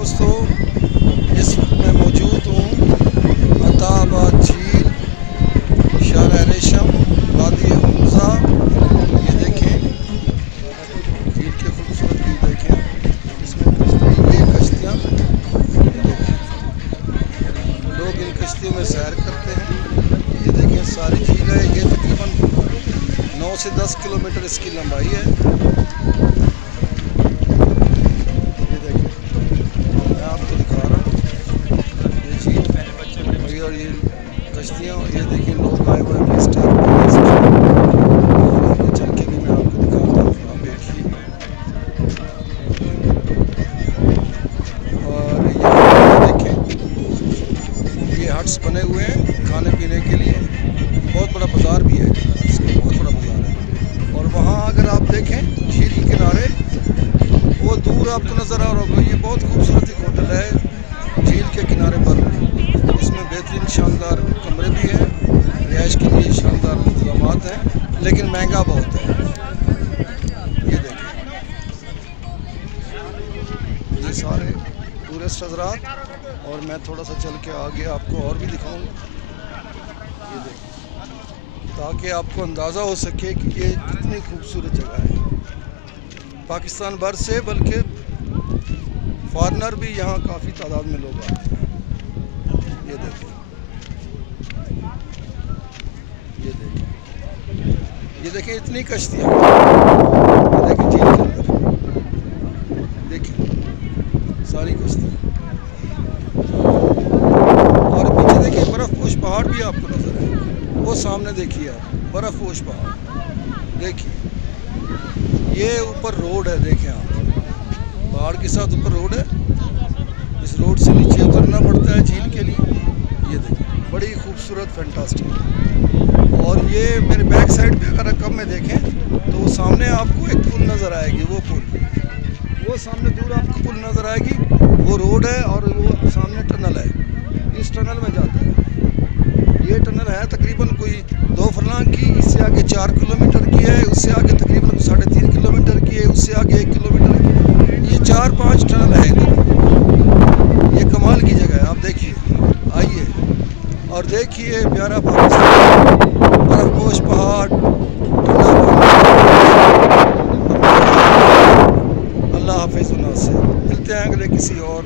दोस्तों, इस वक्त मैं मौजूद हूँ अताबाद झील, शहर रेशम, वादी हमजा। ये देखें झील के खूबसूरत व्यू देखें। इसमें ये कश्तियाँ, ये देखें लोग इन कश्तियों में सैर करते हैं। ये देखें सारी झील है। ये तकरीबन 9 से 10 किलोमीटर इसकी लंबाई है। और ये कश्तियाँ, और ये देखिए लोग आए हुए हैं स्टार चल के भी मैं आपको दिखाता हूँ। आप देखिए, और यहाँ देखें ये हट्स बने हुए हैं खाने पीने के लिए। बहुत बड़ा बाज़ार भी है, इसका बहुत बड़ा बाज़ार है। और वहाँ अगर आप देखें झील के किनारे, वो दूर आपको नज़र आ रहा होगा, ये बहुत खूबसूरत एक होटल है झील के किनारे पर। इसमें बेहतरीन शानदार कमरे भी हैं, रिहाइश के लिए शानदार इंतजाम हैं, लेकिन महंगा बहुत है। ये देखिए ये सारे टूरिस्ट हज़रात, और मैं थोड़ा सा चल के आगे आपको और भी दिखाऊंगा। ये देखिए ताकि आपको अंदाज़ा हो सके कि ये कितनी खूबसूरत जगह है। पाकिस्तान भर से बल्कि फॉरेनर भी यहाँ काफ़ी तादाद में लोग आते हैं। ये देखें, ये देखें, ये देखें इतनी कश्तियाँ। ये देखें झील के अंदर, देखिए सारी कश्तियाँ। और पीछे देखिए बर्फ़पोश पहाड़ भी आपको नज़र है। वो सामने देखिए आप, बर्फ़पोश पहाड़ देखिए। ये ऊपर रोड है, देखें आप, पहाड़ के साथ ऊपर रोड है। इस रोड से नीचे उतरना पड़ता है झील के लिए। ये देखिए बड़ी खूबसूरत फैंटास्टिक। और ये मेरे बैक साइड पे अगर रकम में देखें तो वो सामने आपको एक पुल नज़र आएगी। वो पुल, वो सामने दूर आपको पुल नज़र आएगी, वो रोड है। और वो सामने टनल है, इस टनल में जाता है। ये टनल है तकरीबन कोई 2 फरलांग की, इससे आगे 4 किलोमीटर की है, उससे आगे तकरीबन 3.5 किलोमीटर की है, उससे आगे 1 किलोमीटर की। ये 4-5 टनल है इधर। ये कमाल की जगह है। आप देखिए, आइए और देखिए प्यारा पाकिस्तान, बर्फपोश पहाड़, अल्लाह हाफिज़। से मिलते हैं अगले किसी और